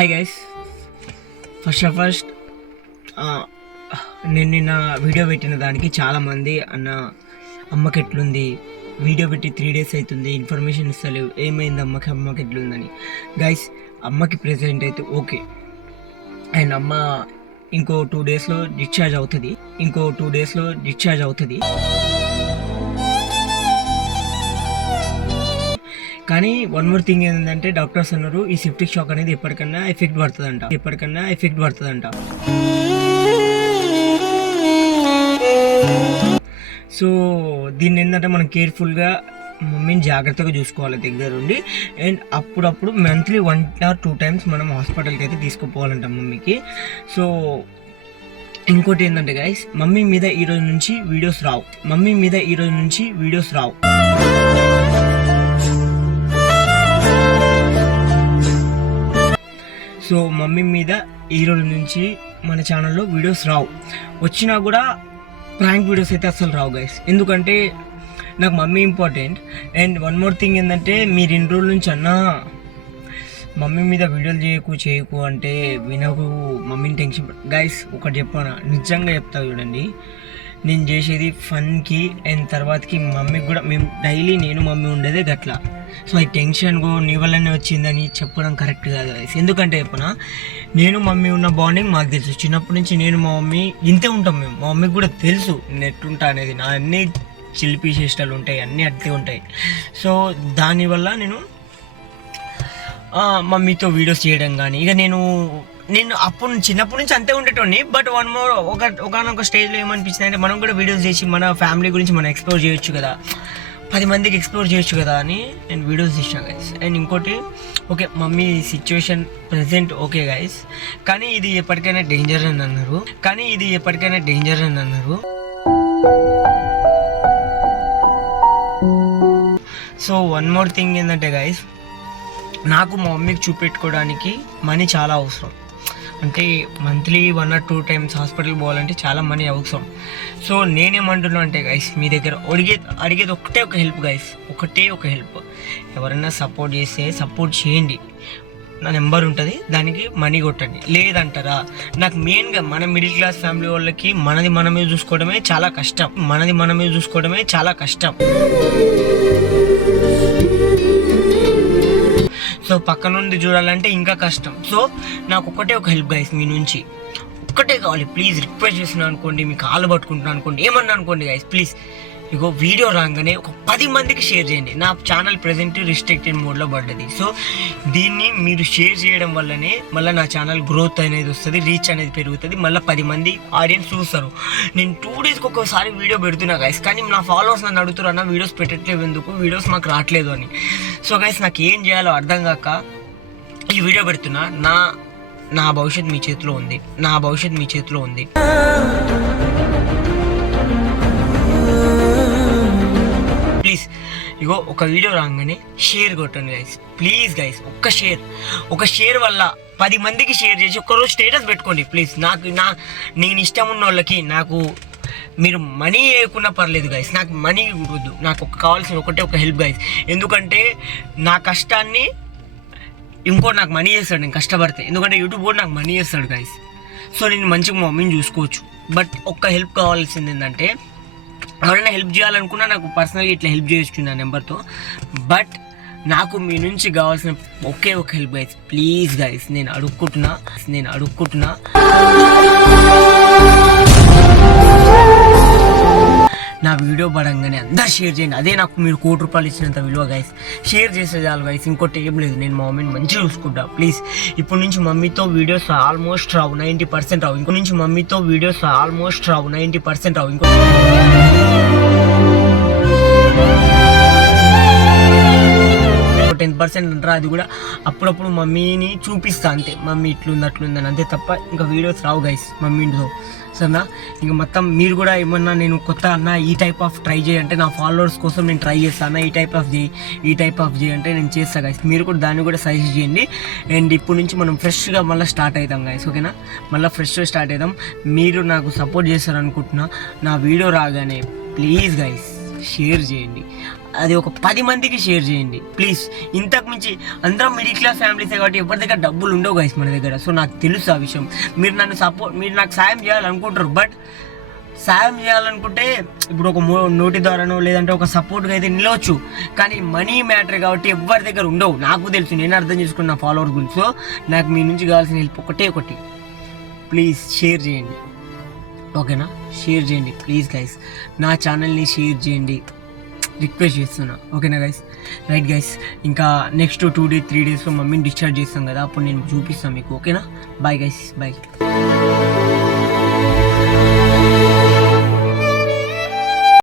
Hi guys, first నేను నిన్న video పెట్టిన దానికి చాలామంది అమ్మకి ఎట్లుంది, వీడియో పెట్టి 3 days అవుతుంది, ఇన్ఫర్మేషన్ ఇస్తలేవు, ఏమైంది అమ్మకి ఎట్లుందని. గైస్, అమ్మకి ప్రెజెంట్ అయితే ఓకే, అండ్ అమ్మ ఇంకో 2 daysలో డిశ్చార్జ్ అవుతుంది. కానీ వన్ మోర్ థింగ్ ఏంటంటే, డాక్టర్స్ అన్నారు ఈ సెప్టిక్ షాక్ అనేది ఎప్పటికన్నా ఎఫెక్ట్ పడుతుందంట. సో దీన్ని ఏంటంటే మనం కేర్ఫుల్గా మమ్మీని జాగ్రత్తగా చూసుకోవాలి దగ్గరుండి. అండ్ అప్పుడప్పుడు మంత్లీ 1 or 2 times మనం హాస్పిటల్కి అయితే తీసుకుపోవాలంట మమ్మీకి. సో ఇంకోటి ఏంటంటే గైస్, మమ్మీ మీద ఈ రోజు నుంచి వీడియోస్ రావు. సో మమ్మీ మీద ఈ రోజు నుంచి మన ఛానల్లో వీడియోస్ రావు. వచ్చినా కూడా ప్రాంక్ వీడియోస్ అయితే అసలు రావు గైస్, ఎందుకంటే నాకు mummy important. And one more thing ఏంటంటే, మీరు ఇన్ని రోజుల నుంచి మమ్మీ మీద వీడియోలు చేయకు అంటే వినకు, మమ్మీని టెన్షన్. గైస్ ఒకటి చెప్పాను, నిజంగా చెప్తా చూడండి, నేను చేసేది ఫన్కి. అండ్ తర్వాతకి మమ్మీకి కూడా, మేము డైలీ నేను మమ్మీ ఉండేదే గట్లా. సో ఈ టెన్షన్ నీ వల్లనే వచ్చిందని చెప్పడం కరెక్ట్ కాదు గైస్. ఎందుకంటే చెప్పనా, నేను మమ్మీ ఉన్న బాండింగ్ మాకు తెలుసు. చిన్నప్పటి నుంచి నేను మా మమ్మీ ఇంతే ఉంటాం మేము. మా మమ్మీకి కూడా తెలుసు నేను ఎట్టుంటా అనేది. నా అన్నీ చిలిపి చేష్టలు ఉంటాయి, అన్నీ అట్టే ఉంటాయి. సో దానివల్ల నేను మమ్మీతో వీడియోస్ చేయడం కానీ, ఇక నేను చిన్నప్పటి నుంచి అంతే ఉండేటోని. బట్ ఒకనొక స్టేజ్లో ఏమనిపించింది అంటే, మనం కూడా వీడియోస్ చేసి మన ఫ్యామిలీ గురించి మనం ఎక్స్ప్లోర్ చేయొచ్చు కదా, 10 మందికి ఎక్స్ప్లోర్ చేయొచ్చు కదా అని నేను వీడియోస్ తీసాను గైస్. అండ్ ఇంకోటి, okay mummy situation present okay guys, కానీ ఇది ఎప్పటికైనా డేంజర్ అని అన్నారు. సో వన్ మోర్ థింగ్ ఏంటంటే గైస్, నాకు మా మమ్మీకి చూపెట్టుకోవడానికి మనీ చాలా అవసరం. అంటే మంత్లీ 1 or 2 times హాస్పిటల్ పోవాలంటే చాలా మనీ అవసరం. సో నేనేమంటున్నా అంటే గైస్, మీ దగ్గర అడిగేది ఒకటే ఒక హెల్ప్ గైస్, ఎవరైనా సపోర్ట్ చేస్తే సపోర్ట్ చేయండి. నా నెంబర్ ఉంటుంది, దానికి మనీ కొట్టండి. లేదంటారా, నాకు మెయిన్గా మన మిడిల్ క్లాస్ ఫ్యామిలీ వాళ్ళకి మనది మనమే చూసుకోవడమే చాలా కష్టం. సో పక్క నుండి చూడాలంటే ఇంకా కష్టం. సో నాకు ఒకటే ఒక హెల్ప్ గైస్, మీ నుంచి ఒక్కటే కావాలి. ప్లీజ్ రిక్వెస్ట్ చేస్తున్నాను అనుకోండి, మీకు కాళ్ళు పట్టుకుంటున్నాను అనుకోండి, ఏమన్నా అనుకోండి గైస్, ప్లీజ్ ఇగో వీడియో రాగానే ఒక 10 మందికి షేర్ చేయండి. నా ఛానల్ ప్రెజెంట్ రిస్ట్రిక్టెడ్ మోడ్లో పడ్డది. సో దీన్ని మీరు షేర్ చేయడం వల్లనే మళ్ళీ నా ఛానల్ గ్రోత్ అనేది వస్తుంది, రీచ్ అనేది పెరుగుతుంది, మళ్ళీ 10 మంది ఆడియన్స్ చూస్తారు. నేను 2 daysకి ఒక్కోసారి వీడియో పెడుతున్నా గైస్, కానీ నా ఫాలోవర్స్ నన్ను అడుగుతారు, అన్న వీడియోస్ పెట్టట్లేదు ఎందుకు, వీడియోస్ మాకు రావట్లేదు అని. సో గైస్, నాకు ఏం చేయాలో అర్థం కాక ఈ వీడియో పెడుతున్నా. నా భవిష్యత్తు మీ చేతిలో ఉంది. ప్లీజ్ ఇగో ఒక వీడియో రాగానే షేర్ కొట్టండి గైస్, ప్లీజ్ గైస్. ఒక షేర్ వల్ల 10 మందికి షేర్ చేసి ఒక్కరోజు స్టేటస్ పెట్టుకోండి ప్లీజ్. నేను ఇష్టం ఉన్న వాళ్ళకి, నాకు మీరు మనీ వేయకున్నా పర్లేదు గైస్, నాకు మనీ వద్దు, నాకు కావాల్సిన ఒకటే ఒక హెల్ప్ గైస్. ఎందుకంటే నా కష్టాన్ని ఇంకోటి నాకు మనీ చేస్తాడు నేను కష్టపడితే, ఎందుకంటే యూట్యూబ్ కూడా నాకు మనీ చేస్తాడు గైస్. సో నేను మంచిగా మా మమ్మీని చూసుకోవచ్చు. బట్ ఒక్క హెల్ప్ కావాల్సింది ఏంటంటే, ఎవరైనా హెల్ప్ చేయాలనుకున్నా నాకు పర్సనల్గా ఇట్లా హెల్ప్ చేయొచ్చు నా నెంబర్తో. బట్ నాకు మీ నుంచి కావాల్సిన ఒకే ఒక హెల్ప్ గైస్, ప్లీజ్ గైస్. నేను అడుక్కుంటున్నా నా వీడియో పడంగానే అందరు షేర్ చేయండి. అదే నాకు మీరు ₹1,00,00,000 ఇచ్చినంత విలువ గైస్. షేర్ చేసే చాలు గైస్, ఇంకోటి ఏం లేదు. నేను మా మమ్మీని మంచిగా చూసుకుంటా ప్లీజ్. ఇప్పటి నుంచి మమ్మీతో వీడియోస్ ఆల్మోస్ట్ రావు, 90% రావు. ఇంకో నుంచి మమ్మీతో వీడియోస్ ఆల్మోస్ట్ రావు, 90% రావు. 10% అంటారా, అది కూడా అప్పుడప్పుడు మమ్మీని చూపిస్తా అంతే. మమ్మీ ఇట్లుందని అంతే తప్ప ఇంకా వీడియోస్ రావు గైస్ మమ్మీతో. సరేనా, ఇంకా మొత్తం మీరు కూడా ఏమన్నా నేను కొత్త అన్న ఈ టైప్ ఆఫ్ ట్రై చేయంటే, నా ఫాలోవర్స్ కోసం నేను ట్రై చేస్తాను అన్న, ఈ టైప్ ఆఫ్ చేయి అంటే నేను చేస్తాను గైస్. మీరు కూడా దాన్ని కూడా సజెస్ట్ చేయండి. అండ్ ఇప్పుడు నుంచి మనం ఫ్రెష్గా మళ్ళీ స్టార్ట్ అవుతాం గైస్, ఓకేనా. మళ్ళీ ఫ్రెష్గా స్టార్ట్ అవుతాం. మీరు నాకు సపోర్ట్ చేస్తారనుకుంటున్నా. నా వీడియో రాగానే ప్లీజ్ గైస్ షేర్ చేయండి. అది ఒక 10 మందికి షేర్ చేయండి ప్లీజ్. ఇంతకు మించి అందరం మిడిల్ క్లాస్ ఫ్యామిలీసే కాబట్టి ఎవరి దగ్గర డబ్బులు ఉండవు గైస్ మన దగ్గర. సో నాకు తెలుసు ఆ విషయం. మీరు నాకు సాయం చేయాలనుకుంటారు, బట్ సాయం చేయాలనుకుంటే ఇప్పుడు ఒక నోటి ద్వారానో లేదంటే ఒక సపోర్ట్గా అయితే నిలవచ్చు, కానీ మనీ మ్యాటర్ కాబట్టి ఎవరి దగ్గర ఉండవు. నాకు తెలుసు, నేను అర్థం చేసుకున్న ఫాలోవర్ గురించి. సో నాకు మీ నుంచి కావాల్సిన హెల్ప్ ఒకటి, ప్లీజ్ షేర్ చేయండి, ఓకేనా? షేర్ చేయండి ప్లీజ్ గైస్, నా ఛానల్ని షేర్ చేయండి, రిక్వెస్ట్ చేస్తున్నా, ఓకేనా గైస్? రైట్ గైస్, ఇంకా నెక్స్ట్ 2-3 డేస్లో మమ్మీని డిశ్చార్జ్ చేస్తాం కదా, అప్పుడు నేను చూపిస్తాను మీకు, ఓకేనా? Bye guys, bye.